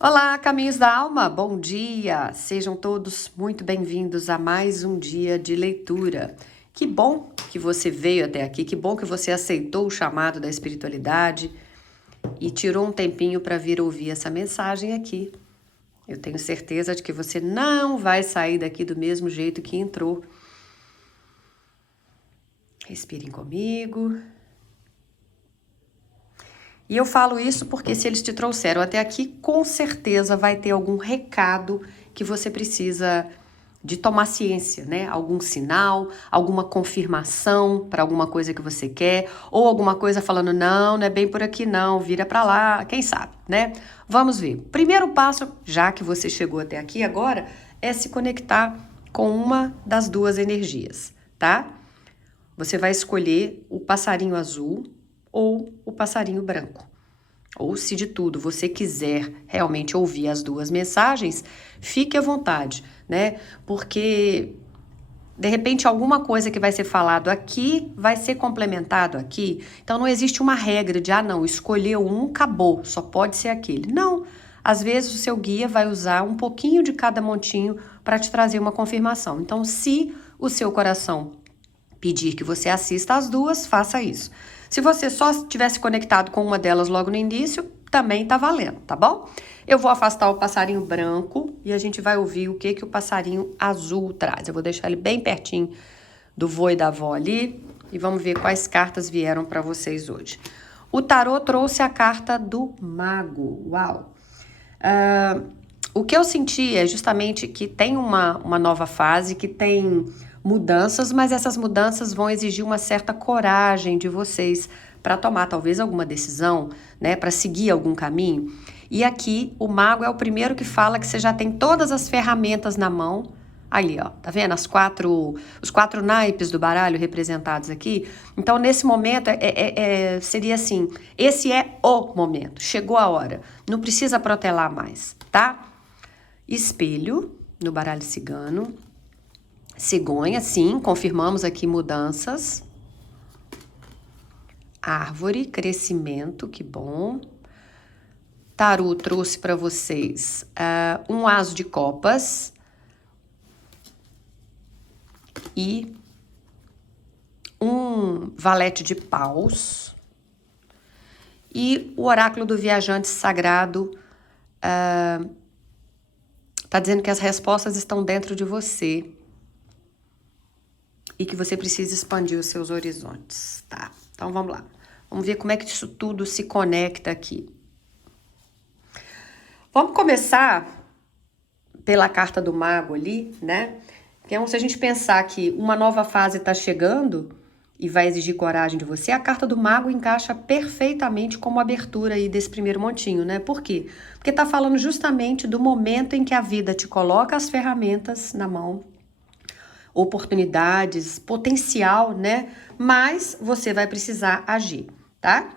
Olá, Caminhos da Alma, bom dia! Sejam todos muito bem-vindos a mais um dia de leitura. Que bom que você veio até aqui, que bom que você aceitou o chamado da espiritualidade e tirou um tempinho para vir ouvir essa mensagem aqui. Eu tenho certeza de que você não vai sair daqui do mesmo jeito que entrou. Respirem comigo. E eu falo isso porque se eles te trouxeram até aqui, com certeza vai ter algum recado que você precisa de tomar ciência, né? Algum sinal, alguma confirmação para alguma coisa que você quer, ou alguma coisa falando, não é bem por aqui não, vira para lá, quem sabe, né? Vamos ver. Primeiro passo, já que você chegou até aqui agora, é se conectar com uma das duas energias, tá? Você vai escolher o passarinho azul ou o passarinho branco. Ou se de tudo você quiser realmente ouvir as duas mensagens, fique à vontade, né? Porque de repente alguma coisa que vai ser falado aqui vai ser complementado aqui. Então não existe uma regra de não, escolheu um, acabou, só pode ser aquele. Não. Às vezes o seu guia vai usar um pouquinho de cada montinho para te trazer uma confirmação. Então, se o seu coração pedir que você assista às duas, faça isso. Se você só tivesse conectado com uma delas logo no início, também tá valendo, tá bom? Eu vou afastar o passarinho branco e a gente vai ouvir o que o passarinho azul traz. Eu vou deixar ele bem pertinho do vô e da avó ali e vamos ver quais cartas vieram para vocês hoje. O tarô trouxe a carta do mago. Uau! O que eu senti é justamente que tem uma nova fase, que tem mudanças, mas essas mudanças vão exigir uma certa coragem de vocês para tomar talvez alguma decisão, né, para seguir algum caminho. E aqui o mago é o primeiro que fala que você já tem todas as ferramentas na mão. Ali, ó, tá vendo? Os quatro naipes do baralho representados aqui. Então, nesse momento, seria assim, esse é o momento, chegou a hora. Não precisa protelar mais, tá? Espelho, no baralho cigano. Cegonha, sim, confirmamos aqui mudanças. Árvore, crescimento, que bom. Tarô trouxe para vocês um aso de copas e um valete de paus. E o oráculo do viajante sagrado está dizendo que as respostas estão dentro de você e que você precisa expandir os seus horizontes, tá? Então vamos lá. Vamos ver como é que isso tudo se conecta aqui. Vamos começar pela carta do mago ali, né? Então, se a gente pensar que uma nova fase está chegando e vai exigir coragem de você, a carta do mago encaixa perfeitamente como abertura aí desse primeiro montinho, né? Por quê? Porque tá falando justamente do momento em que a vida te coloca as ferramentas na mão, oportunidades, potencial, né? Mas você vai precisar agir, tá?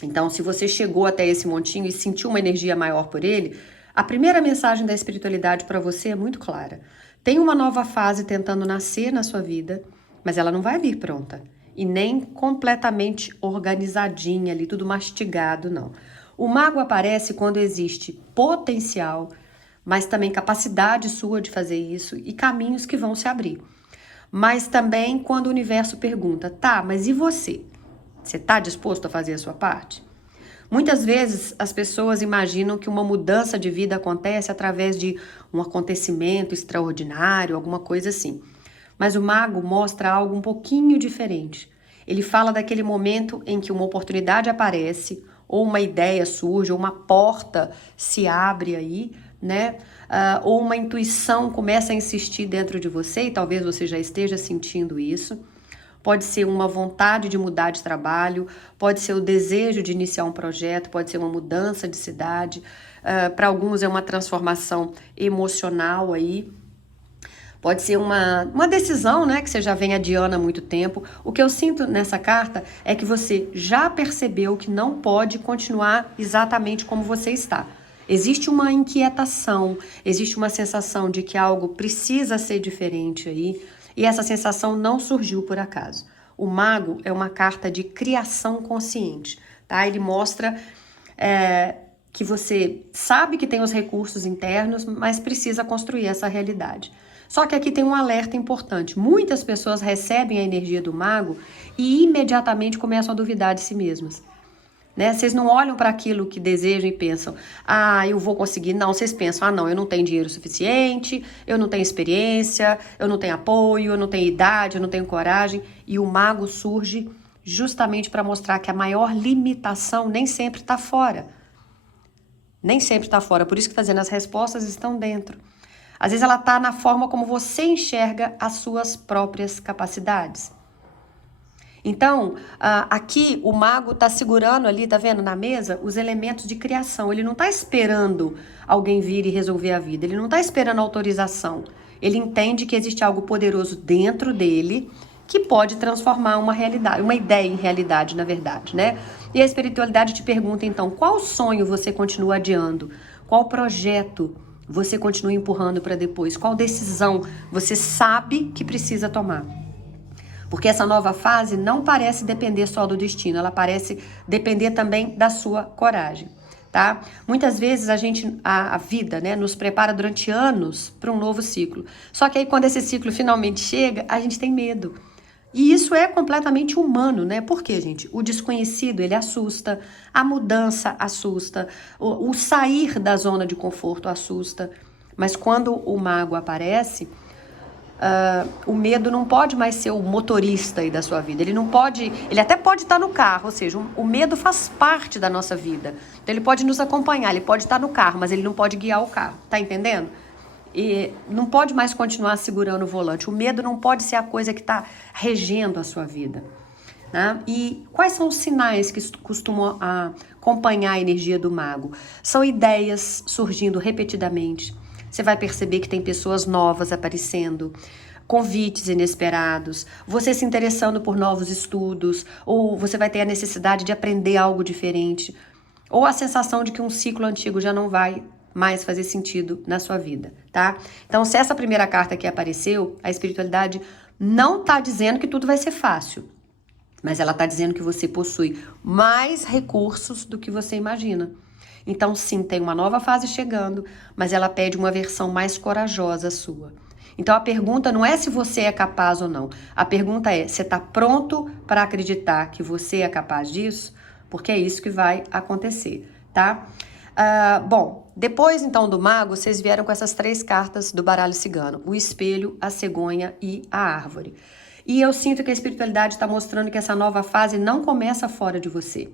Então, se você chegou até esse montinho e sentiu uma energia maior por ele, a primeira mensagem da espiritualidade para você é muito clara. Tem uma nova fase tentando nascer na sua vida, mas ela não vai vir pronta e nem completamente organizadinha ali, tudo mastigado, não. O mago aparece quando existe potencial, mas também capacidade sua de fazer isso e caminhos que vão se abrir. Mas também quando o universo pergunta, tá, mas e você? Você está disposto a fazer a sua parte? Muitas vezes as pessoas imaginam que uma mudança de vida acontece através de um acontecimento extraordinário, alguma coisa assim. Mas o mago mostra algo um pouquinho diferente. Ele fala daquele momento em que uma oportunidade aparece, ou uma ideia surge, ou uma porta se abre aí, né? Ou uma intuição começa a insistir dentro de você, e talvez você já esteja sentindo isso. Pode ser uma vontade de mudar de trabalho, pode ser o desejo de iniciar um projeto, pode ser uma mudança de cidade. Para alguns é uma transformação emocional aí. Pode ser uma decisão, né, que você já vem adiando há muito tempo. O que eu sinto nessa carta é que você já percebeu que não pode continuar exatamente como você está. Existe uma inquietação, existe uma sensação de que algo precisa ser diferente aí. E essa sensação não surgiu por acaso. O mago é uma carta de criação consciente, tá? Ele mostra que você sabe que tem os recursos internos, mas precisa construir essa realidade. Só que aqui tem um alerta importante. Muitas pessoas recebem a energia do mago e imediatamente começam a duvidar de si mesmas. Né? Vocês não olham para aquilo que desejam e pensam, ah, eu vou conseguir. Não, vocês pensam, ah, não, eu não tenho dinheiro suficiente, eu não tenho experiência, eu não tenho apoio, eu não tenho idade, eu não tenho coragem. E o mago surge justamente para mostrar que a maior limitação nem sempre está fora. Nem sempre está fora. Por isso que está dizendo, as respostas estão dentro. Às vezes ela está na forma como você enxerga as suas próprias capacidades. Então, aqui o mago está segurando ali, tá vendo, na mesa, os elementos de criação. Ele não está esperando alguém vir e resolver a vida. Ele não está esperando autorização. Ele entende que existe algo poderoso dentro dele que pode transformar uma realidade, uma ideia em realidade, na verdade, né? E a espiritualidade te pergunta, então, qual sonho você continua adiando? Qual projeto você continua empurrando para depois? Qual decisão você sabe que precisa tomar? Porque essa nova fase não parece depender só do destino, ela parece depender também da sua coragem, tá? Muitas vezes a vida, né, nos prepara durante anos para um novo ciclo. Só que aí quando esse ciclo finalmente chega, a gente tem medo. E isso é completamente humano, né? Por quê, gente? O desconhecido, ele assusta, a mudança assusta, o sair da zona de conforto assusta. Mas quando o mago aparece, o medo não pode mais ser o motorista aí da sua vida. Ele até pode estar no carro, ou seja, o medo faz parte da nossa vida. Então ele pode nos acompanhar, ele pode estar no carro, mas ele não pode guiar o carro, tá entendendo? E não pode mais continuar segurando o volante. O medo não pode ser a coisa que está regendo a sua vida, né? E quais são os sinais que costumam acompanhar a energia do mago? São ideias surgindo repetidamente. Você vai perceber que tem pessoas novas aparecendo, convites inesperados, você se interessando por novos estudos, ou você vai ter a necessidade de aprender algo diferente, ou a sensação de que um ciclo antigo já não vai mais fazer sentido na sua vida, tá? Então, se essa primeira carta aqui apareceu, a espiritualidade não tá dizendo que tudo vai ser fácil, mas ela tá dizendo que você possui mais recursos do que você imagina. Então, sim, tem uma nova fase chegando, mas ela pede uma versão mais corajosa sua. Então, a pergunta não é se você é capaz ou não. A pergunta é, você tá pronto para acreditar que você é capaz disso? Porque é isso que vai acontecer, tá? Bom, depois então do mago, vocês vieram com essas 3 cartas do baralho cigano. O espelho, a cegonha e a árvore. E eu sinto que a espiritualidade está mostrando que essa nova fase não começa fora de você.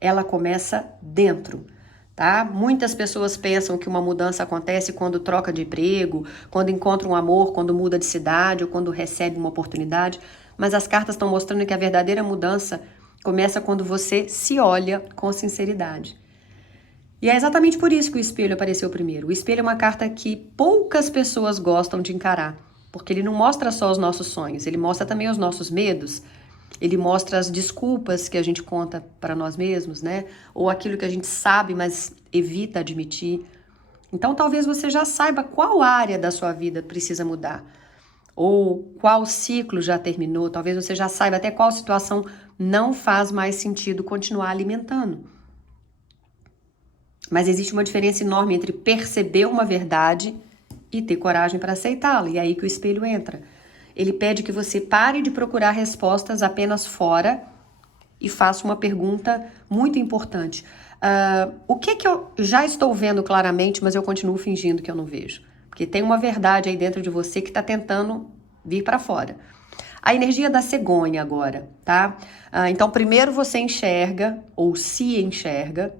Ela começa dentro, tá? Muitas pessoas pensam que uma mudança acontece quando troca de emprego, quando encontra um amor, quando muda de cidade ou quando recebe uma oportunidade. Mas as cartas estão mostrando que a verdadeira mudança começa quando você se olha com sinceridade. E é exatamente por isso que o espelho apareceu primeiro. O espelho é uma carta que poucas pessoas gostam de encarar, porque ele não mostra só os nossos sonhos, ele mostra também os nossos medos, ele mostra as desculpas que a gente conta para nós mesmos, né? Ou aquilo que a gente sabe, mas evita admitir. Então, talvez você já saiba qual área da sua vida precisa mudar, ou qual ciclo já terminou, talvez você já saiba até qual situação não faz mais sentido continuar alimentando. Mas existe uma diferença enorme entre perceber uma verdade e ter coragem para aceitá-la. E é aí que o espelho entra. Ele pede que você pare de procurar respostas apenas fora e faça uma pergunta muito importante. O que eu já estou vendo claramente, mas eu continuo fingindo que eu não vejo? Porque tem uma verdade aí dentro de você que está tentando vir para fora. A energia da cegonha agora, tá? Então, primeiro você enxerga, ou se enxerga,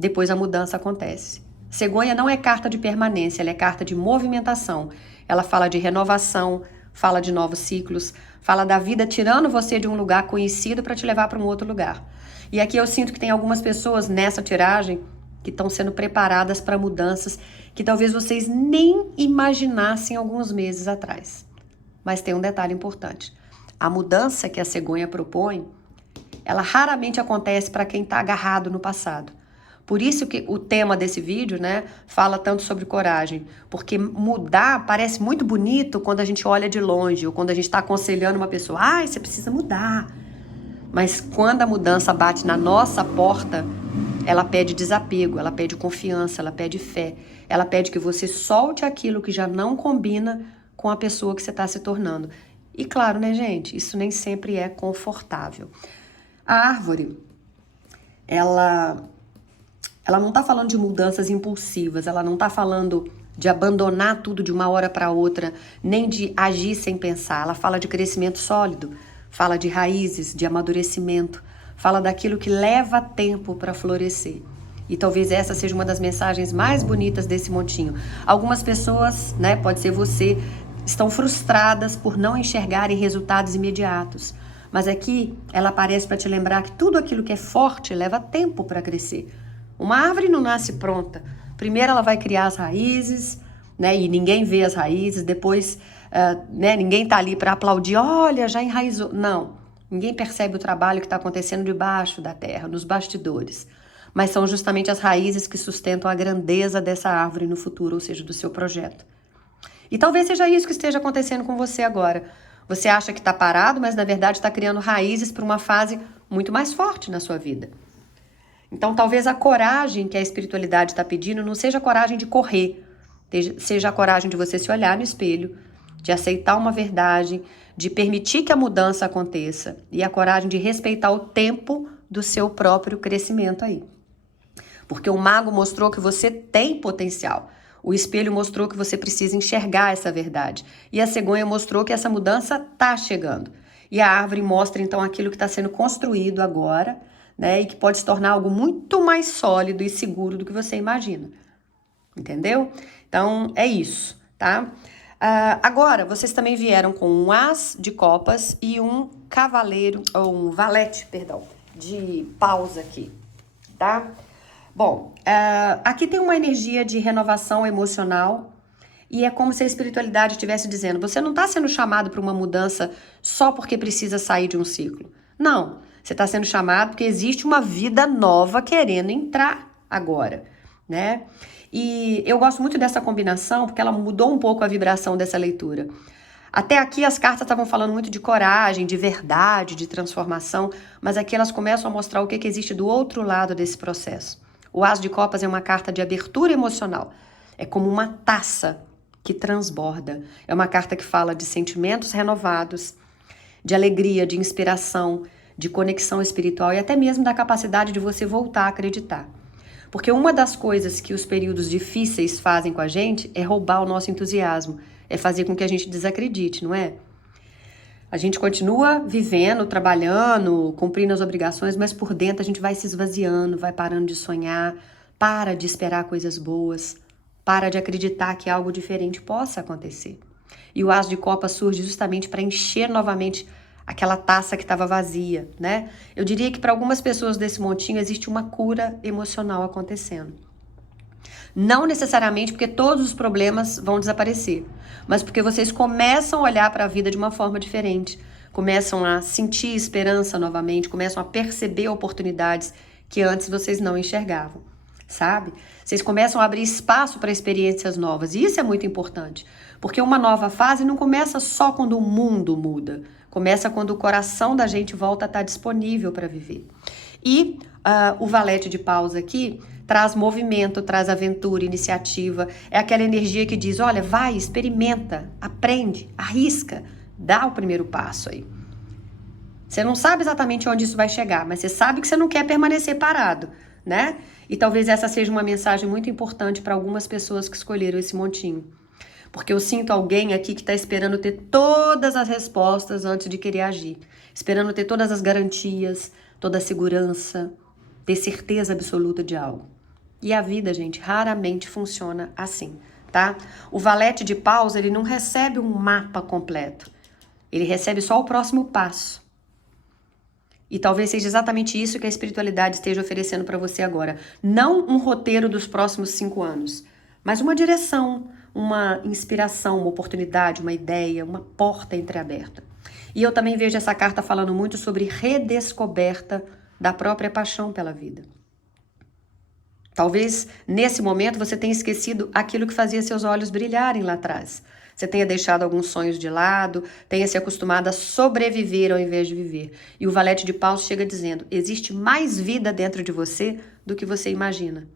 depois a mudança acontece. Cegonha não é carta de permanência, ela é carta de movimentação. Ela fala de renovação, fala de novos ciclos, fala da vida tirando você de um lugar conhecido para te levar para um outro lugar. E aqui eu sinto que tem algumas pessoas nessa tiragem que estão sendo preparadas para mudanças que talvez vocês nem imaginassem alguns meses atrás. Mas tem um detalhe importante. A mudança que a cegonha propõe, ela raramente acontece para quem está agarrado no passado. Por isso que o tema desse vídeo, né, fala tanto sobre coragem. Porque mudar parece muito bonito quando a gente olha de longe, ou quando a gente está aconselhando uma pessoa, você precisa mudar. Mas quando a mudança bate na nossa porta, ela pede desapego, ela pede confiança, ela pede fé, ela pede que você solte aquilo que já não combina com a pessoa que você está se tornando. E claro, né, gente, isso nem sempre é confortável. A árvore, ela não está falando de mudanças impulsivas, ela não está falando de abandonar tudo de uma hora para outra, nem de agir sem pensar. Ela fala de crescimento sólido, fala de raízes, de amadurecimento, fala daquilo que leva tempo para florescer. E talvez essa seja uma das mensagens mais bonitas desse montinho. Algumas pessoas, né, pode ser você, estão frustradas por não enxergarem resultados imediatos. Mas aqui ela aparece para te lembrar que tudo aquilo que é forte leva tempo para crescer. Uma árvore não nasce pronta. Primeiro ela vai criar as raízes, né? E ninguém vê as raízes. Depois, né? Ninguém tá ali para aplaudir. Olha, já enraizou. Não. Ninguém percebe o trabalho que está acontecendo debaixo da terra, nos bastidores. Mas são justamente as raízes que sustentam a grandeza dessa árvore no futuro, ou seja, do seu projeto. E talvez seja isso que esteja acontecendo com você agora. Você acha que está parado, mas na verdade está criando raízes para uma fase muito mais forte na sua vida. Então, talvez a coragem que a espiritualidade está pedindo não seja a coragem de correr, seja a coragem de você se olhar no espelho, de aceitar uma verdade, de permitir que a mudança aconteça e a coragem de respeitar o tempo do seu próprio crescimento aí. Porque o mago mostrou que você tem potencial. O espelho mostrou que você precisa enxergar essa verdade. E a cegonha mostrou que essa mudança está chegando. E a árvore mostra, então, aquilo que está sendo construído agora, né, e que pode se tornar algo muito mais sólido e seguro do que você imagina. Entendeu? Então, é isso, tá? Agora, vocês também vieram com um as de copas e um cavaleiro, ou um valete, perdão, de paus aqui, tá? Bom, aqui tem uma energia de renovação emocional e é como se a espiritualidade estivesse dizendo, você não está sendo chamado para uma mudança só porque precisa sair de um ciclo. Não. Você está sendo chamado porque existe uma vida nova querendo entrar agora, né? E eu gosto muito dessa combinação porque ela mudou um pouco a vibração dessa leitura. Até aqui as cartas estavam falando muito de coragem, de verdade, de transformação, mas aqui elas começam a mostrar o que existe do outro lado desse processo. O As de Copas é uma carta de abertura emocional. É como uma taça que transborda. É uma carta que fala de sentimentos renovados, de alegria, de inspiração, de conexão espiritual e até mesmo da capacidade de você voltar a acreditar. Porque uma das coisas que os períodos difíceis fazem com a gente é roubar o nosso entusiasmo, é fazer com que a gente desacredite, não é? A gente continua vivendo, trabalhando, cumprindo as obrigações, mas por dentro a gente vai se esvaziando, vai parando de sonhar, para de esperar coisas boas, para de acreditar que algo diferente possa acontecer. E o As de Copas surge justamente para encher novamente aquela taça que estava vazia, né? Eu diria que para algumas pessoas desse montinho existe uma cura emocional acontecendo. Não necessariamente porque todos os problemas vão desaparecer, mas porque vocês começam a olhar para a vida de uma forma diferente, começam a sentir esperança novamente, começam a perceber oportunidades que antes vocês não enxergavam, sabe? Vocês começam a abrir espaço para experiências novas, e isso é muito importante, porque uma nova fase não começa só quando o mundo muda, começa quando o coração da gente volta a estar disponível para viver. E o valete de paus aqui traz movimento, traz aventura, iniciativa. É aquela energia que diz, olha, vai, experimenta, aprende, arrisca, dá o primeiro passo aí. Você não sabe exatamente onde isso vai chegar, mas você sabe que você não quer permanecer parado, né? E talvez essa seja uma mensagem muito importante para algumas pessoas que escolheram esse montinho. Porque eu sinto alguém aqui que está esperando ter todas as respostas antes de querer agir. Esperando ter todas as garantias, toda a segurança, ter certeza absoluta de algo. E a vida, gente, raramente funciona assim, tá? O valete de paus, ele não recebe um mapa completo. Ele recebe só o próximo passo. E talvez seja exatamente isso que a espiritualidade esteja oferecendo para você agora. Não um roteiro dos próximos 5 anos, mas uma direção, uma inspiração, uma oportunidade, uma ideia, uma porta entreaberta. E eu também vejo essa carta falando muito sobre redescoberta da própria paixão pela vida. Talvez nesse momento você tenha esquecido aquilo que fazia seus olhos brilharem lá atrás. Você tenha deixado alguns sonhos de lado, tenha se acostumado a sobreviver ao invés de viver. E o valete de paus chega dizendo, existe mais vida dentro de você do que você imagina.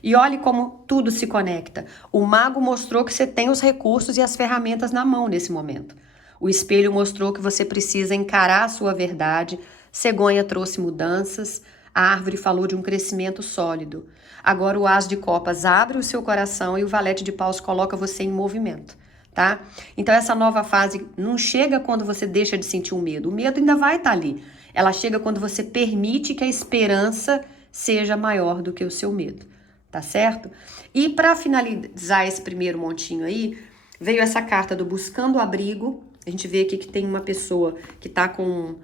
E olhe como tudo se conecta. O mago mostrou que você tem os recursos e as ferramentas na mão nesse momento. O espelho mostrou que você precisa encarar a sua verdade. Cegonha trouxe mudanças. A árvore falou de um crescimento sólido. Agora o As de Copas abre o seu coração e o Valete de Paus coloca você em movimento, tá? Então essa nova fase não chega quando você deixa de sentir o medo. O medo ainda vai estar ali. Ela chega quando você permite que a esperança seja maior do que o seu medo, tá certo? E para finalizar esse primeiro montinho aí, veio essa carta do Buscando Abrigo. A gente vê aqui que tem uma pessoa que tá com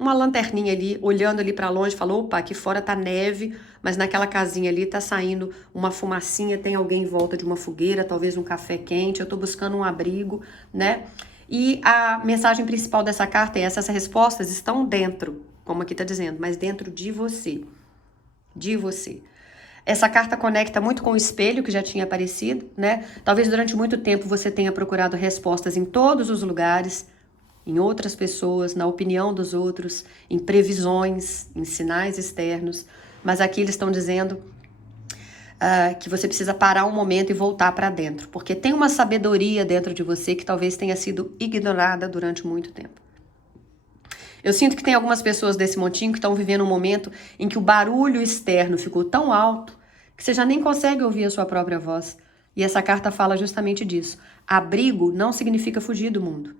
uma lanterninha ali, olhando ali para longe, falou, opa, aqui fora tá neve, mas naquela casinha ali tá saindo uma fumacinha, tem alguém em volta de uma fogueira, talvez um café quente, eu tô buscando um abrigo, né? E a mensagem principal dessa carta é essa: essas respostas estão dentro, como aqui tá dizendo, mas dentro de você. De você. Essa carta conecta muito com o espelho que já tinha aparecido, né? Talvez durante muito tempo você tenha procurado respostas em todos os lugares, em outras pessoas, na opinião dos outros, em previsões, em sinais externos, mas aqui eles estão dizendo que você precisa parar um momento e voltar para dentro, porque tem uma sabedoria dentro de você que talvez tenha sido ignorada durante muito tempo. Eu sinto que tem algumas pessoas desse montinho que estão vivendo um momento em que o barulho externo ficou tão alto que você já nem consegue ouvir a sua própria voz. E essa carta fala justamente disso. Abrigo não significa fugir do mundo.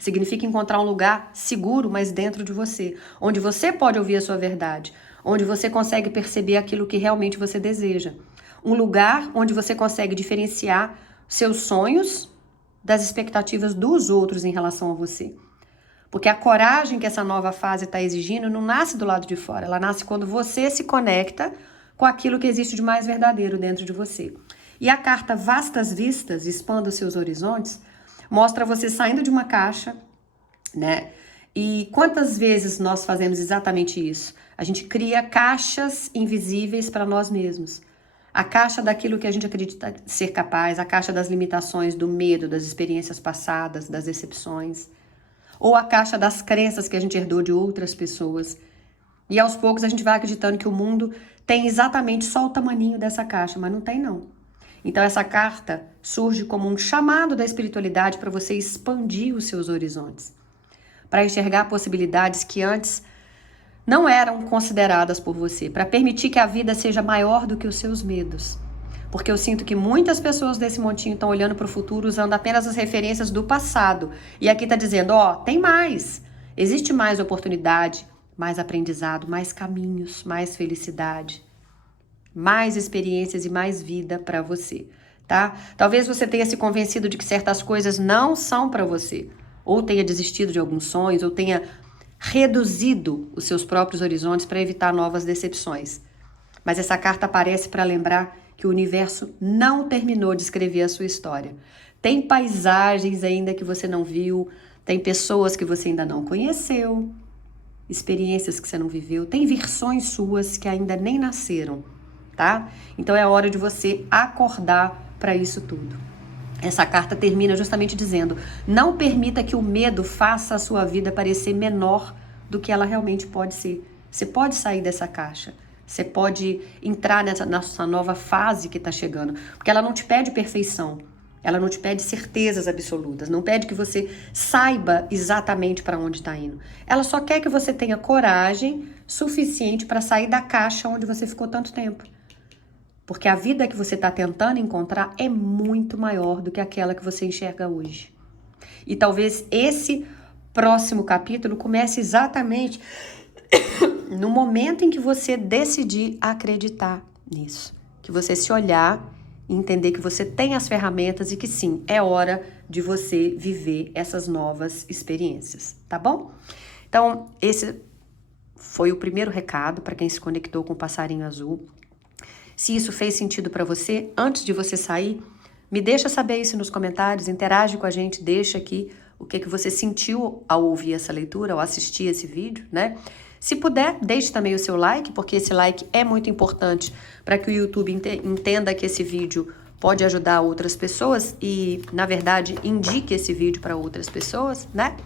Significa encontrar um lugar seguro, mas dentro de você, onde você pode ouvir a sua verdade, onde você consegue perceber aquilo que realmente você deseja. Um lugar onde você consegue diferenciar seus sonhos das expectativas dos outros em relação a você. Porque a coragem que essa nova fase está exigindo não nasce do lado de fora, ela nasce quando você se conecta com aquilo que existe de mais verdadeiro dentro de você. E a carta Vastas Vistas, Expanda os seus horizontes, mostra você saindo de uma caixa, né? E quantas vezes nós fazemos exatamente isso? A gente cria caixas invisíveis para nós mesmos. A caixa daquilo que a gente acredita ser capaz, a caixa das limitações, do medo, das experiências passadas, das decepções. Ou a caixa das crenças que a gente herdou de outras pessoas. E aos poucos a gente vai acreditando que o mundo tem exatamente só o tamaninho dessa caixa, mas não tem não. Então essa carta surge como um chamado da espiritualidade para você expandir os seus horizontes, para enxergar possibilidades que antes não eram consideradas por você, para permitir que a vida seja maior do que os seus medos. Porque eu sinto que muitas pessoas desse montinho estão olhando para o futuro usando apenas as referências do passado. E aqui está dizendo, ó, tem mais, existe mais oportunidade, mais aprendizado, mais caminhos, mais felicidade, mais experiências e mais vida para você, tá? Talvez você tenha se convencido de que certas coisas não são para você, ou tenha desistido de alguns sonhos, ou tenha reduzido os seus próprios horizontes para evitar novas decepções. Mas essa carta aparece para lembrar que o universo não terminou de escrever a sua história. Tem paisagens ainda que você não viu, tem pessoas que você ainda não conheceu, experiências que você não viveu, tem versões suas que ainda nem nasceram, tá? Então é hora de você acordar para isso tudo. Essa carta termina justamente dizendo: não permita que o medo faça a sua vida parecer menor do que ela realmente pode ser. Você pode sair dessa caixa. Você pode entrar nessa nova fase que está chegando. Porque ela não te pede perfeição. Ela não te pede certezas absolutas. Não pede que você saiba exatamente para onde está indo. Ela só quer que você tenha coragem suficiente para sair da caixa onde você ficou tanto tempo. Porque a vida que você está tentando encontrar é muito maior do que aquela que você enxerga hoje. E talvez esse próximo capítulo comece exatamente no momento em que você decidir acreditar nisso. Que você se olhar e entender que você tem as ferramentas e que sim, é hora de você viver essas novas experiências, tá bom? Então, esse foi o primeiro recado para quem se conectou com o Passarinho Azul. Se isso fez sentido para você, antes de você sair, me deixa saber isso nos comentários, interage com a gente, deixa aqui o que você sentiu ao ouvir essa leitura, ao assistir esse vídeo, né? Se puder, deixe também o seu like, porque esse like é muito importante para que o YouTube entenda que esse vídeo pode ajudar outras pessoas e, na verdade, indique esse vídeo para outras pessoas, né?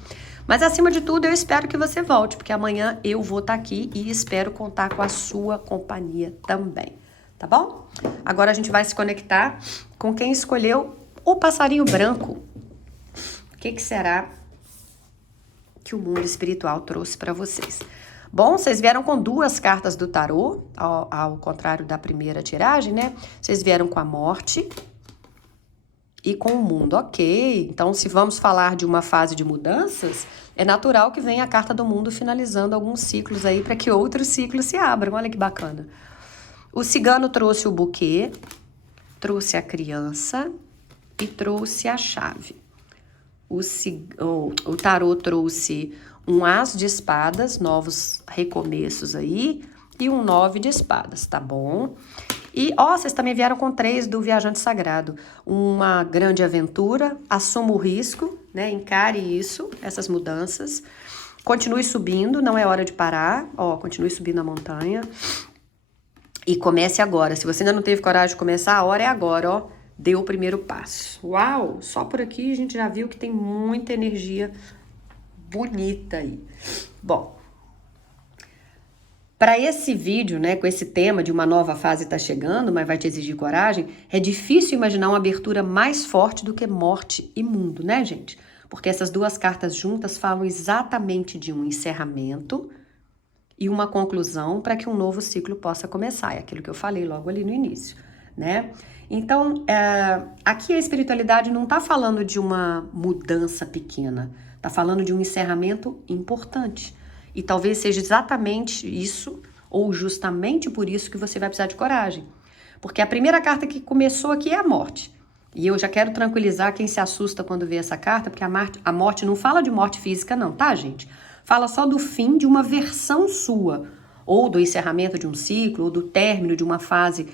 Mas acima de tudo, eu espero que você volte, porque amanhã eu vou estar aqui e espero contar com a sua companhia também, tá bom? Agora a gente vai se conectar com quem escolheu o passarinho branco. O que será que o mundo espiritual trouxe para vocês? Bom, vocês vieram com 2 cartas do tarô, ao contrário da primeira tiragem, né? Vocês vieram com a morte e com o mundo, ok. Então, se vamos falar de uma fase de mudanças, é natural que venha a carta do mundo finalizando alguns ciclos aí para que outros ciclos se abram. Olha que bacana. O cigano trouxe o buquê, trouxe a criança e trouxe a chave. O tarô trouxe um as de espadas, novos recomeços aí, e um 9 de espadas, tá bom? E, vocês também vieram com 3 do viajante sagrado. Uma grande aventura, assuma o risco, né? Encare isso, essas mudanças. Continue subindo, não é hora de parar. Continue subindo a montanha. E comece agora. Se você ainda não teve coragem de começar, a hora é agora, Dê o primeiro passo. Uau! Só por aqui a gente já viu que tem muita energia bonita aí. Bom, para esse vídeo, né, com esse tema de uma nova fase está chegando, mas vai te exigir coragem, é difícil imaginar uma abertura mais forte do que morte e mundo, né, gente? Porque essas 2 cartas juntas falam exatamente de um encerramento e uma conclusão para que um novo ciclo possa começar. É aquilo que eu falei logo ali no início, né? Então, aqui a espiritualidade não está falando de uma mudança pequena, está falando de um encerramento importante. E talvez seja exatamente isso, ou justamente por isso que você vai precisar de coragem. Porque a primeira carta que começou aqui é a morte. E eu já quero tranquilizar quem se assusta quando vê essa carta, porque a morte não fala de morte física não, tá, gente? Fala só do fim de uma versão sua, ou do encerramento de um ciclo, ou do término de uma fase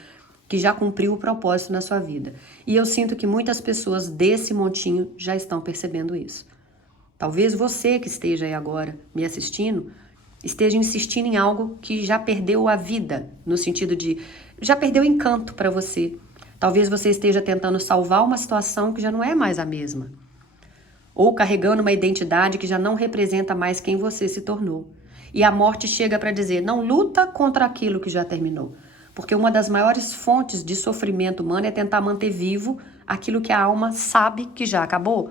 que já cumpriu o propósito na sua vida. E eu sinto que muitas pessoas desse montinho já estão percebendo isso. Talvez você que esteja aí agora me assistindo, esteja insistindo em algo que já perdeu a vida, no sentido de já perdeu o encanto para você. Talvez você esteja tentando salvar uma situação que já não é mais a mesma. Ou carregando uma identidade que já não representa mais quem você se tornou. E a morte chega para dizer, não luta contra aquilo que já terminou. Porque uma das maiores fontes de sofrimento humano é tentar manter vivo aquilo que a alma sabe que já acabou.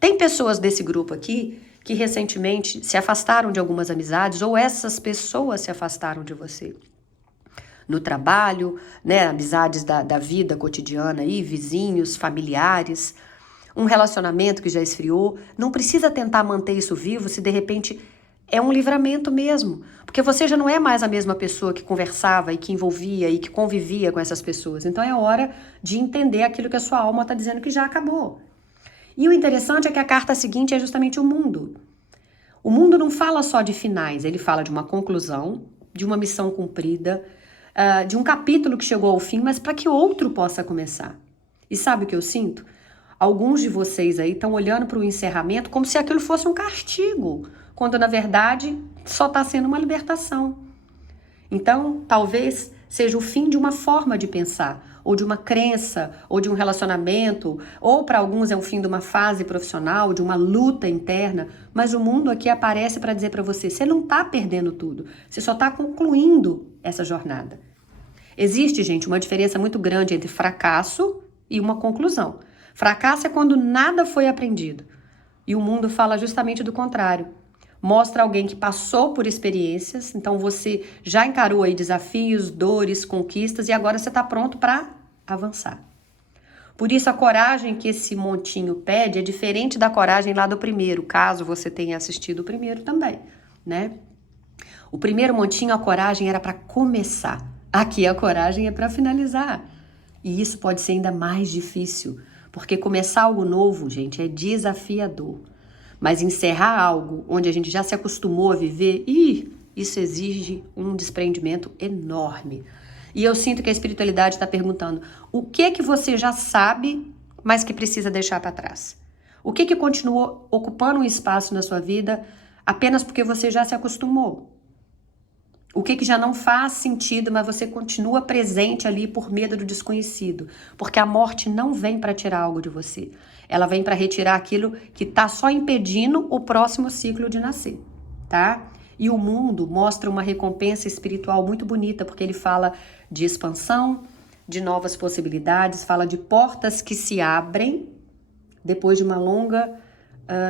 Tem pessoas desse grupo aqui que recentemente se afastaram de algumas amizades ou essas pessoas se afastaram de você. No trabalho, né, amizades da vida cotidiana aí, vizinhos, familiares, um relacionamento que já esfriou. Não precisa tentar manter isso vivo se de repente é um livramento mesmo. Porque você já não é mais a mesma pessoa que conversava e que envolvia e que convivia com essas pessoas. Então é hora de entender aquilo que a sua alma está dizendo que já acabou. E o interessante é que a carta seguinte é justamente o mundo. O mundo não fala só de finais, ele fala de uma conclusão, de uma missão cumprida, de um capítulo que chegou ao fim, mas para que outro possa começar. E sabe o que eu sinto? Alguns de vocês aí estão olhando para o encerramento como se aquilo fosse um castigo, quando na verdade só está sendo uma libertação. Então, talvez seja o fim de uma forma de pensar, ou de uma crença, ou de um relacionamento, ou para alguns é o fim de uma fase profissional, de uma luta interna, mas o mundo aqui aparece para dizer para você, você não está perdendo tudo, você só está concluindo essa jornada. Existe, gente, uma diferença muito grande entre fracasso e uma conclusão. Fracasso é quando nada foi aprendido, e o mundo fala justamente do contrário. Mostra alguém que passou por experiências, então você já encarou aí desafios, dores, conquistas e agora você está pronto para avançar. Por isso a coragem que esse montinho pede é diferente da coragem lá do primeiro, caso você tenha assistido o primeiro também, né? O primeiro montinho, a coragem era para começar. Aqui a coragem é para finalizar. E isso pode ser ainda mais difícil, porque começar algo novo, gente, é desafiador. Mas encerrar algo onde a gente já se acostumou a viver, isso exige um desprendimento enorme. E eu sinto que a espiritualidade está perguntando, o que você já sabe, mas que precisa deixar para trás? O que continua ocupando um espaço na sua vida apenas porque você já se acostumou? O que já não faz sentido, mas você continua presente ali por medo do desconhecido. Porque a morte não vem para tirar algo de você. Ela vem para retirar aquilo que está só impedindo o próximo ciclo de nascer, tá? E o mundo mostra uma recompensa espiritual muito bonita, porque ele fala de expansão, de novas possibilidades, fala de portas que se abrem depois de uma longa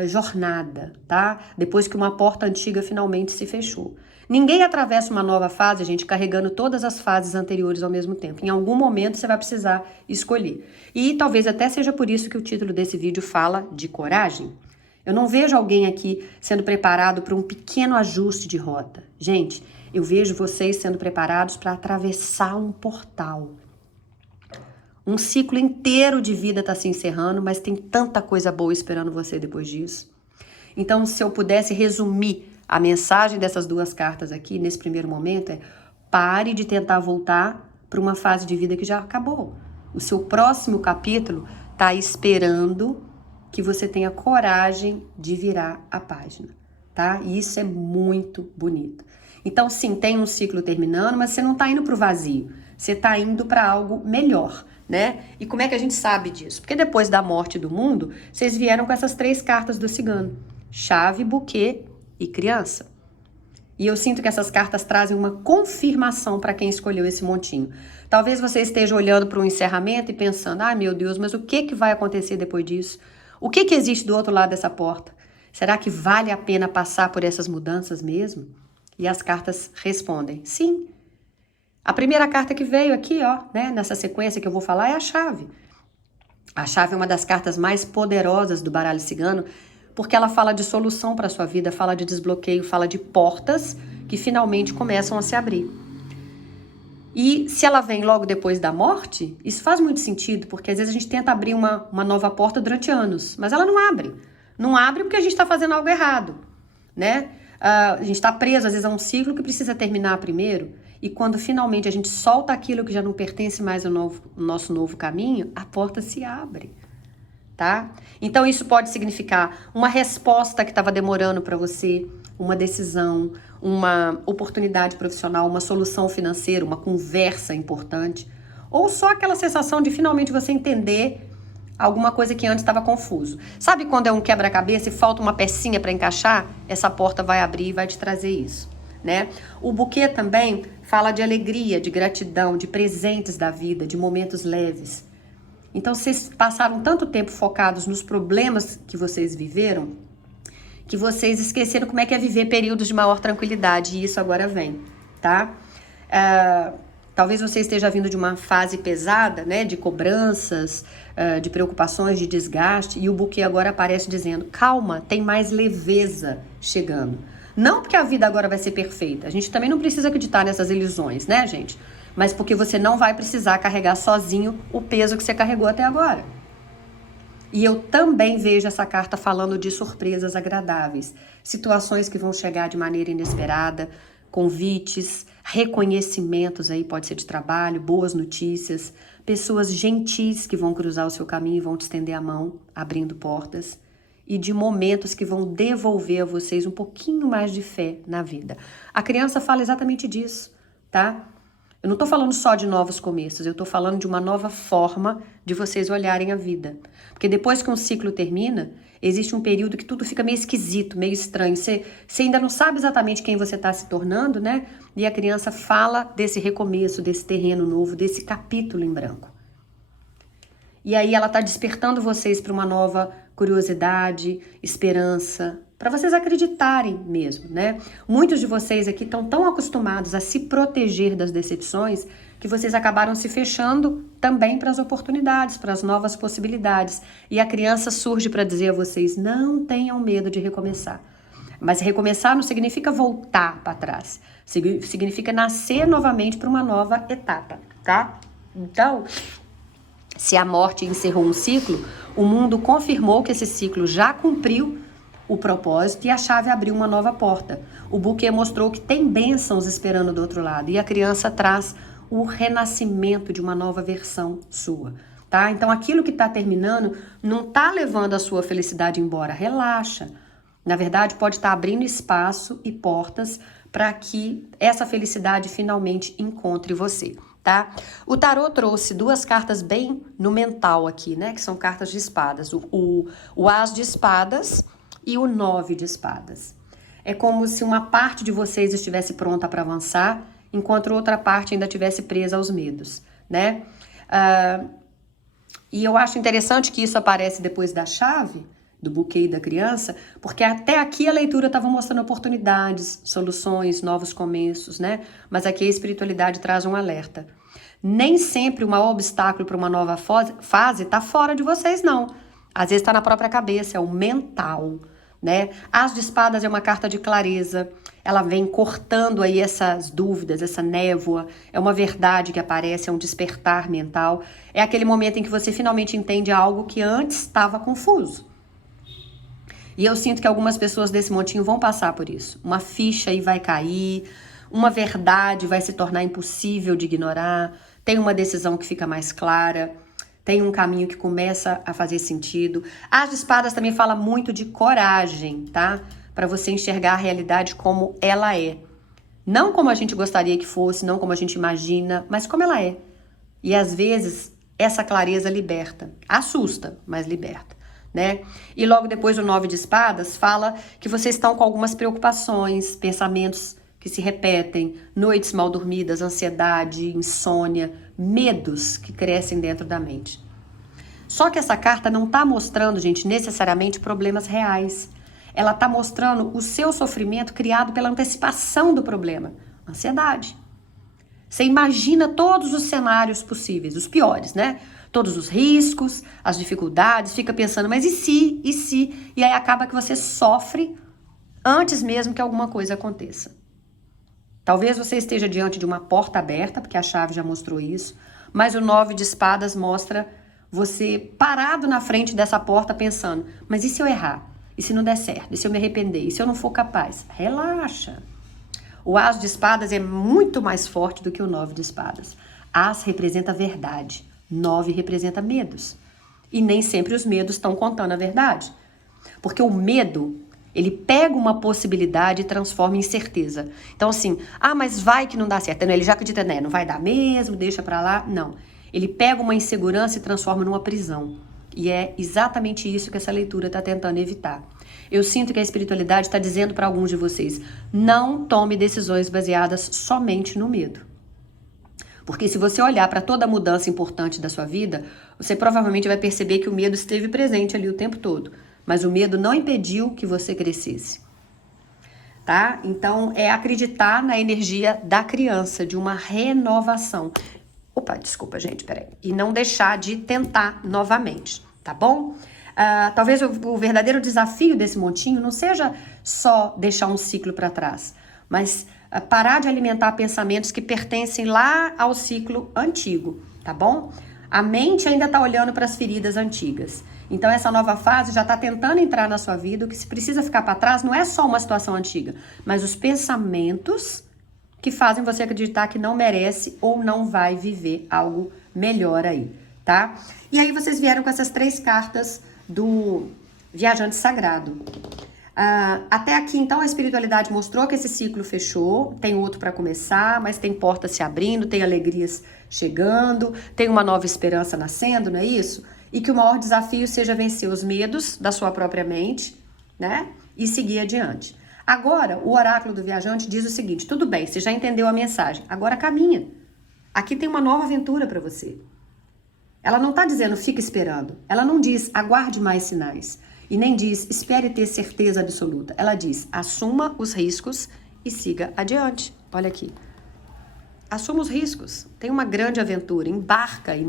jornada, tá? Depois que uma porta antiga finalmente se fechou. Ninguém atravessa uma nova fase, gente, carregando todas as fases anteriores ao mesmo tempo. Em algum momento você vai precisar escolher. E talvez até seja por isso que o título desse vídeo fala de coragem. Eu não vejo alguém aqui sendo preparado para um pequeno ajuste de rota. Gente, eu vejo vocês sendo preparados para atravessar um portal. Um ciclo inteiro de vida está se encerrando, mas tem tanta coisa boa esperando você depois disso. Então, se eu pudesse resumir a mensagem dessas duas cartas aqui, nesse primeiro momento, é: pare de tentar voltar para uma fase de vida que já acabou. O seu próximo capítulo está esperando que você tenha coragem de virar a página, tá? E isso é muito bonito. Então, sim, tem um ciclo terminando, mas você não está indo para o vazio. Você está indo para algo melhor, né? E como é que a gente sabe disso? Porque depois da morte do mundo, vocês vieram com essas 3 cartas do cigano: chave, buquê e criança. E eu sinto que essas cartas trazem uma confirmação para quem escolheu esse montinho. Talvez você esteja olhando para um encerramento e pensando: ai meu Deus, mas o que vai acontecer depois disso? O que existe do outro lado dessa porta? Será que vale a pena passar por essas mudanças mesmo? E as cartas respondem: sim. A primeira carta que veio aqui, ó, né, nessa sequência que eu vou falar, é a chave. A chave é uma das cartas mais poderosas do baralho cigano, porque ela fala de solução para a sua vida, fala de desbloqueio, fala de portas que finalmente começam a se abrir. E se ela vem logo depois da morte, isso faz muito sentido, porque às vezes a gente tenta abrir uma nova porta durante anos, mas ela não abre. Não abre porque a gente está fazendo algo errado, né? A gente está preso, às vezes, a um ciclo que precisa terminar primeiro. E quando finalmente a gente solta aquilo que já não pertence mais ao nosso novo caminho, a porta se abre, tá? Então isso pode significar uma resposta que estava demorando para você, uma decisão, uma oportunidade profissional, uma solução financeira, uma conversa importante, ou só aquela sensação de finalmente você entender alguma coisa que antes estava confuso. Sabe quando é um quebra-cabeça e falta uma pecinha para encaixar? Essa porta vai abrir e vai te trazer isso, né? O buquê também fala de alegria, de gratidão, de presentes da vida, de momentos leves. Então, vocês passaram tanto tempo focados nos problemas que vocês viveram, que vocês esqueceram como é que é viver períodos de maior tranquilidade, e isso agora vem, tá? Talvez você esteja vindo de uma fase pesada, né, de cobranças, de preocupações, de desgaste, e o buquê agora aparece dizendo: calma, tem mais leveza chegando. Não porque a vida agora vai ser perfeita, a gente também não precisa acreditar nessas ilusões, né, gente? Mas porque você não vai precisar carregar sozinho o peso que você carregou até agora. E eu também vejo essa carta falando de surpresas agradáveis, situações que vão chegar de maneira inesperada, convites, reconhecimentos aí, pode ser de trabalho, boas notícias, pessoas gentis que vão cruzar o seu caminho e vão te estender a mão, abrindo portas, e de momentos que vão devolver a vocês um pouquinho mais de fé na vida. A criança fala exatamente disso, tá? Eu não tô falando só de novos começos, eu tô falando de uma nova forma de vocês olharem a vida. Porque depois que um ciclo termina, existe um período que tudo fica meio esquisito, meio estranho. Você ainda não sabe exatamente quem você está se tornando, né? E a criança fala desse recomeço, desse terreno novo, desse capítulo em branco. E aí ela tá despertando vocês para uma nova curiosidade, esperança, para vocês acreditarem mesmo, né? Muitos de vocês aqui estão tão acostumados a se proteger das decepções que vocês acabaram se fechando também para as oportunidades, para as novas possibilidades. E a criança surge para dizer a vocês: não tenham medo de recomeçar. Mas recomeçar não significa voltar para trás. Significa nascer novamente para uma nova etapa, tá? Então, se a morte encerrou um ciclo, o mundo confirmou que esse ciclo já cumpriu o propósito e a chave abriu uma nova porta. O buquê mostrou que tem bênçãos esperando do outro lado e a criança traz o renascimento de uma nova versão sua, tá? Então aquilo que está terminando não está levando a sua felicidade embora, relaxa. Na verdade, pode estar abrindo espaço e portas para que essa felicidade finalmente encontre você, tá? O tarô trouxe duas cartas bem no mental aqui, né? Que são cartas de espadas. O As de Espadas e o 9 de Espadas. É como se uma parte de vocês estivesse pronta para avançar, enquanto outra parte ainda estivesse presa aos medos, né? E eu acho interessante que isso aparece depois da chave, do buquê da criança, porque até aqui a leitura estava mostrando oportunidades, soluções, novos começos, né? Mas aqui a espiritualidade traz um alerta. Nem sempre o maior obstáculo para uma nova fase está fora de vocês, não. Às vezes está na própria cabeça, é o mental, né? As de Espadas é uma carta de clareza, ela vem cortando aí essas dúvidas, essa névoa, é uma verdade que aparece, é um despertar mental, é aquele momento em que você finalmente entende algo que antes estava confuso. E eu sinto que algumas pessoas desse montinho vão passar por isso. Uma ficha aí vai cair, uma verdade vai se tornar impossível de ignorar, tem uma decisão que fica mais clara, tem um caminho que começa a fazer sentido. As de Espadas também fala muito de coragem, tá? Para você enxergar a realidade como ela é. Não como a gente gostaria que fosse, não como a gente imagina, mas como ela é. E às vezes essa clareza liberta. Assusta, mas liberta, né? E logo depois o 9 de Espadas fala que vocês estão com algumas preocupações, pensamentos que se repetem, noites mal dormidas, ansiedade, insônia, medos que crescem dentro da mente. Só que essa carta não está mostrando, gente, necessariamente problemas reais. Ela está mostrando o seu sofrimento criado pela antecipação do problema, ansiedade. Você imagina todos os cenários possíveis, os piores, né? Todos os riscos, as dificuldades, fica pensando, mas e se, e se? E aí acaba que você sofre antes mesmo que alguma coisa aconteça. Talvez você esteja diante de uma porta aberta, porque a chave já mostrou isso, mas o 9 de Espadas mostra você parado na frente dessa porta pensando, mas e se eu errar? E se não der certo? E se eu me arrepender? E se eu não for capaz? Relaxa. O As de Espadas é muito mais forte do que o 9 de Espadas. As representa verdade, 9 representa medos. E nem sempre os medos estão contando a verdade. Porque o medo, ele pega uma possibilidade e transforma em certeza. Então assim, mas vai que não dá certo. Ele já acredita, né? Não vai dar mesmo, deixa pra lá. Não. Ele pega uma insegurança e transforma numa prisão. E é exatamente isso que essa leitura está tentando evitar. Eu sinto que a espiritualidade está dizendo para alguns de vocês, não tome decisões baseadas somente no medo. Porque se você olhar para toda mudança importante da sua vida, você provavelmente vai perceber que o medo esteve presente ali o tempo todo. Mas o medo não impediu que você crescesse. Tá? Então, é acreditar na energia da criança, de uma renovação. Opa, desculpa, gente, peraí. E não deixar de tentar novamente, tá bom? Talvez o verdadeiro desafio desse montinho não seja só deixar um ciclo para trás, mas parar de alimentar pensamentos que pertencem lá ao ciclo antigo, tá bom? A mente ainda tá olhando para as feridas antigas. Então essa nova fase já tá tentando entrar na sua vida. O que se precisa ficar para trás não é só uma situação antiga, mas os pensamentos que fazem você acreditar que não merece ou não vai viver algo melhor aí, tá? E aí vocês vieram com essas 3 cartas do Viajante Sagrado. Até aqui, então, a espiritualidade mostrou que esse ciclo fechou, tem outro para começar, mas tem portas se abrindo, tem alegrias chegando, tem uma nova esperança nascendo, não é isso? E que o maior desafio seja vencer os medos da sua própria mente, né? E seguir adiante. Agora, o oráculo do viajante diz o seguinte, tudo bem, você já entendeu a mensagem, agora caminha. Aqui tem uma nova aventura para você. Ela não está dizendo fica esperando, ela não diz aguarde mais sinais. E nem diz, espere ter certeza absoluta. Ela diz, assuma os riscos e siga adiante. Olha aqui. Assuma os riscos. Tem uma grande aventura. Embarca aí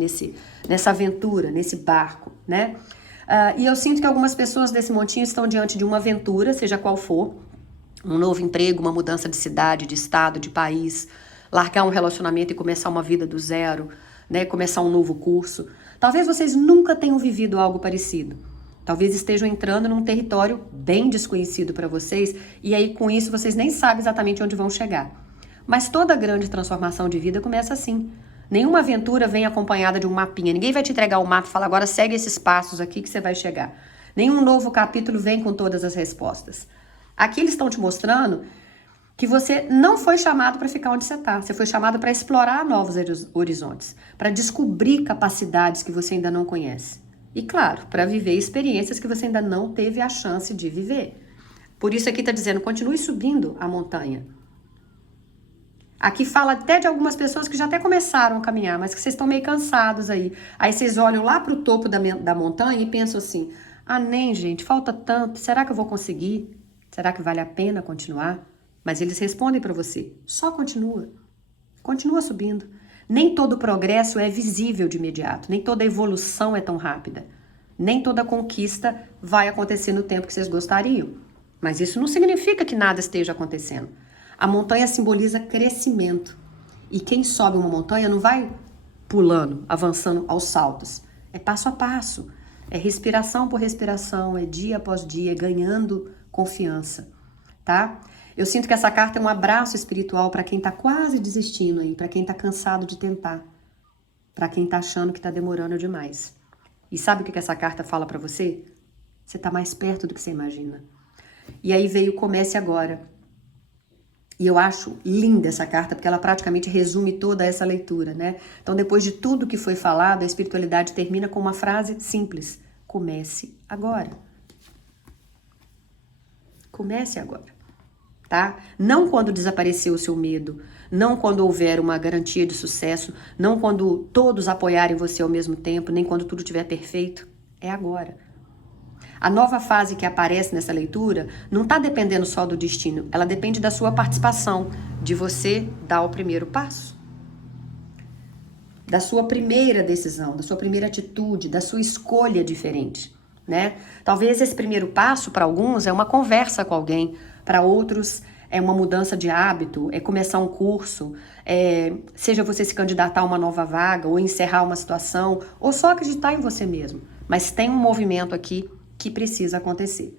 nessa aventura, nesse barco, né? E eu sinto que algumas pessoas desse montinho estão diante de uma aventura, seja qual for. Um novo emprego, uma mudança de cidade, de estado, de país. Largar um relacionamento e começar uma vida do zero, né? Começar um novo curso. Talvez vocês nunca tenham vivido algo parecido. Talvez estejam entrando num território bem desconhecido para vocês e aí com isso vocês nem sabem exatamente onde vão chegar. Mas toda grande transformação de vida começa assim. Nenhuma aventura vem acompanhada de um mapinha. Ninguém vai te entregar o mapa e falar agora segue esses passos aqui que você vai chegar. Nenhum novo capítulo vem com todas as respostas. Aqui eles estão te mostrando que você não foi chamado para ficar onde você está. Você foi chamado para explorar novos horizontes, para descobrir capacidades que você ainda não conhece. E claro, para viver experiências que você ainda não teve a chance de viver. Por isso aqui está dizendo, continue subindo a montanha. Aqui fala até de algumas pessoas que já até começaram a caminhar, mas que vocês estão meio cansados aí. Aí vocês olham lá para o topo da montanha e pensam assim, ah, nem gente, falta tanto, será que eu vou conseguir? Será que vale a pena continuar? Mas eles respondem para você, só continua. Continua subindo. Nem todo progresso é visível de imediato, nem toda evolução é tão rápida. Nem toda conquista vai acontecer no tempo que vocês gostariam. Mas isso não significa que nada esteja acontecendo. A montanha simboliza crescimento. E quem sobe uma montanha não vai pulando, avançando aos saltos. É passo a passo. É respiração por respiração, é dia após dia, ganhando confiança, tá? Eu sinto que essa carta é um abraço espiritual para quem tá quase desistindo aí, para quem tá cansado de tentar, para quem tá achando que tá demorando demais. E sabe o que essa carta fala para você? Você tá mais perto do que você imagina. E aí veio Comece Agora. E eu acho linda essa carta, porque ela praticamente resume toda essa leitura, né? Então, depois de tudo que foi falado, a espiritualidade termina com uma frase simples. Comece agora. Comece agora, tá? Não quando desapareceu o seu medo, não quando houver uma garantia de sucesso, não quando todos apoiarem você ao mesmo tempo, nem quando tudo estiver perfeito. É agora. A nova fase que aparece nessa leitura não está dependendo só do destino, ela depende da sua participação, de você dar o primeiro passo, da sua primeira decisão, da sua primeira atitude, da sua escolha diferente, né? Talvez esse primeiro passo para alguns é uma conversa com alguém, para outros é uma mudança de hábito, é começar um curso, seja você se candidatar a uma nova vaga, ou encerrar uma situação, ou só acreditar em você mesmo. Mas tem um movimento aqui que precisa acontecer,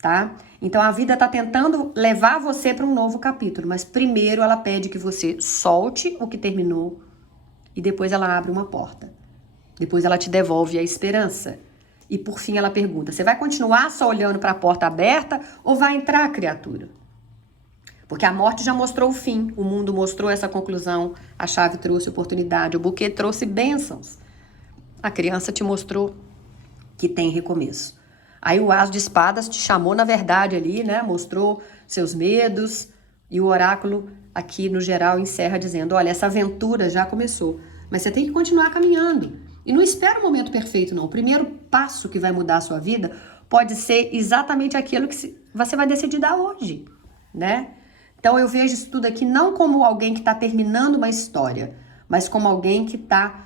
tá? Então a vida tá tentando levar você para um novo capítulo, mas primeiro ela pede que você solte o que terminou e depois ela abre uma porta. Depois ela te devolve a esperança. E por fim ela pergunta, você vai continuar só olhando para a porta aberta ou vai entrar, criatura? Porque a morte já mostrou o fim, o mundo mostrou essa conclusão, a chave trouxe oportunidade, o buquê trouxe bênçãos. A criança te mostrou que tem recomeço. Aí o As de Espadas te chamou na verdade ali, né? Mostrou seus medos e o oráculo aqui no geral encerra dizendo, olha, essa aventura já começou, mas você tem que continuar caminhando. E não espera o momento perfeito, não. O primeiro passo que vai mudar a sua vida pode ser exatamente aquilo que você vai decidir dar hoje, né? Então eu vejo isso tudo aqui não como alguém que está terminando uma história, mas como alguém que está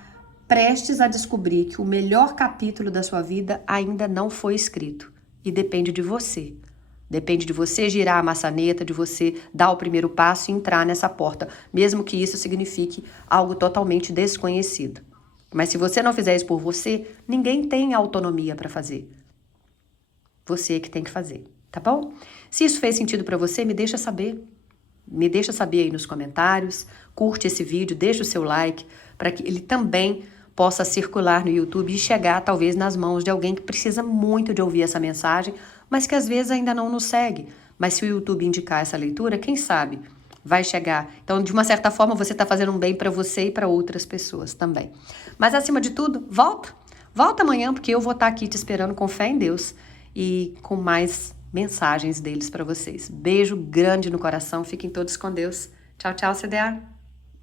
prestes a descobrir que o melhor capítulo da sua vida ainda não foi escrito. E depende de você. Depende de você girar a maçaneta, de você dar o primeiro passo e entrar nessa porta, mesmo que isso signifique algo totalmente desconhecido. Mas se você não fizer isso por você, ninguém tem autonomia para fazer. Você que tem que fazer, tá bom? Se isso fez sentido para você, me deixa saber. Me deixa saber aí nos comentários, curte esse vídeo, deixa o seu like, para que ele também possa circular no YouTube e chegar talvez nas mãos de alguém que precisa muito de ouvir essa mensagem, mas que às vezes ainda não nos segue. Mas se o YouTube indicar essa leitura, quem sabe vai chegar. Então, de uma certa forma, você está fazendo um bem para você e para outras pessoas também. Mas acima de tudo, volta. Volta amanhã, porque eu vou estar aqui te esperando com fé em Deus e com mais mensagens deles para vocês. Beijo grande no coração, fiquem todos com Deus. Tchau, tchau, CDA.